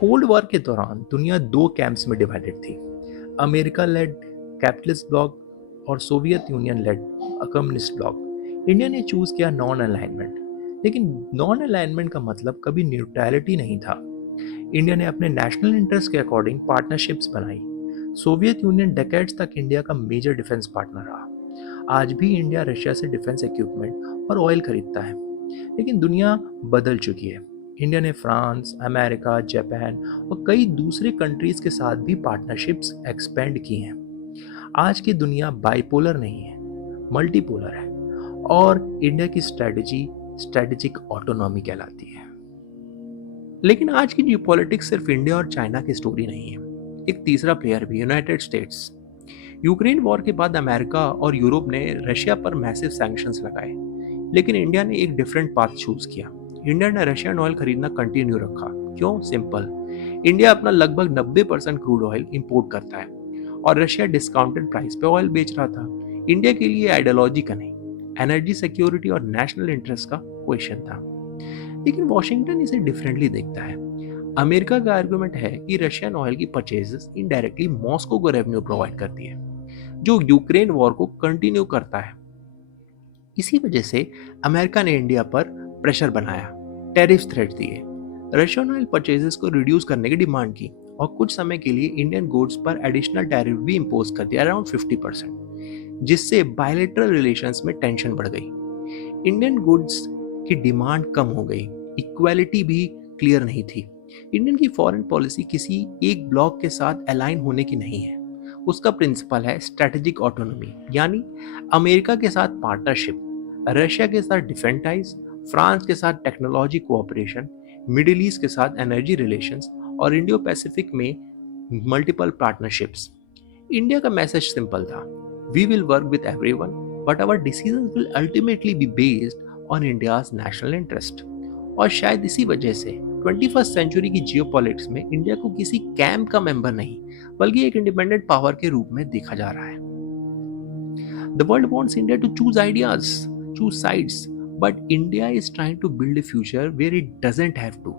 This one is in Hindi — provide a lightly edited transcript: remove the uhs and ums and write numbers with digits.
कोल्ड वॉर के दौरान दुनिया दो कैंप्स में डिवाइडेड थी। अमेरिका लेड कैपिटलिस्ट ब्लॉक और Soviet Union led communist bloc. India ने चूज किया नॉन अलाइनमेंट, लेकिन नॉन अलाइनमेंट का मतलब कभी न्यूट्रलिटी नहीं था। इंडिया ने अपने नेशनल इंटरेस्ट के अकॉर्डिंग पार्टनरशिप्स बनाई। सोवियत यूनियन डेकेड्स तक इंडिया का मेजर डिफेंस पार्टनर रहा। आज भी इंडिया रशिया से डिफेंस इक्विपमेंट और ऑयल खरीदता है, लेकिन दुनिया बदल चुकी है। इंडिया ने फ्रांस, अमेरिका, जापान और कई दूसरे कंट्रीज के साथ भी पार्टनरशिप्स एक्सपेंड की हैं। आज की दुनिया बाइपोलर नहीं है, मल्टीपोलर है, और इंडिया की स्ट्रेटजी स्ट्रेटेजिक ऑटोनॉमी कहलाती है। लेकिन आज की जियोपॉलिटिक्स सिर्फ इंडिया और चाइना की स्टोरी नहीं है। एक तीसरा प्लेयर भी, यूनाइटेड स्टेट्स। यूक्रेन वॉर के बाद अमेरिका और यूरोप ने रशिया पर मैसिव सैंक्शंस लगाए, लेकिन इंडिया ने एक डिफरेंट पाथ चूज किया। इंडिया ने रशियन ऑयल खरीदना कंटिन्यू रखा। क्यों? सिंपल। इंडिया अपना लगभग 90% क्रूड ऑयल इंपोर्ट करता है और रशिया डिस्काउंटेड प्राइस पे ऑयल बेच रहा था। इंडिया के लिए आइडियोलॉजी का नहीं, एनर्जी सिक्योरिटी और नेशनल इंटरेस्ट का क्वेश्चन था। लेकिन वॉशिंगटन इसे डिफरेंटली देखता है। अमेरिका का आर्गुमेंट है कि रशियन ऑयल की परचेजेस इनडायरेक्टली मॉस्को को रेवेन्यू प्रोवाइड करती है, जो यूक्रेन वॉर को कंटिन्यू करता है। इसी वजह से अमेरिका ने इंडिया पर प्रेशर बनाया, टैरिफ थ्रेट दिए, रशियन ऑयल परचेजेस को रिड्यूस करने की डिमांड की और कुछ समय के लिए इंडियन गुड्स पर एडिशनल टैरिफ भी इंपोज कर दिया, अराउंड 50%, जिससे बायलैटरल रिलेशंस में टेंशन बढ़ गई। इंडियन गुड्स की डिमांड कम हो गई, इक्वालिटी भी क्लियर नहीं थी। इंडियन की फॉरेन पॉलिसी किसी एक ब्लॉक के साथ अलाइन होने की नहीं है। उसका प्रिंसिपल है स्ट्रेटेजिक ऑटोनॉमी, यानी अमेरिका के साथ पार्टनरशिप, रशिया के साथ डिफेंस टाइज, फ्रांस के साथ टेक्नोलॉजी कोऑपरेशन, मिडिल ईस्ट के साथ एनर्जी रिलेशंस और इंडियो पैसिफिक में मल्टीपल पार्टनरशिप्स। इंडिया का मैसेज सिंपल था, we will work with everyone, but our decisions will ultimately be based on India's national interest. और शायद इसी वजह से 21st सेंचुरी की जियोपॉलिटिक्स में इंडिया को किसी कैंप का मेंबर नहीं, बल्कि एक इंडिपेंडेंट पावर के रूप में देखा जा रहा है। The world wants India to choose ideas, choose sides, but India is trying to build a future where it doesn't have to.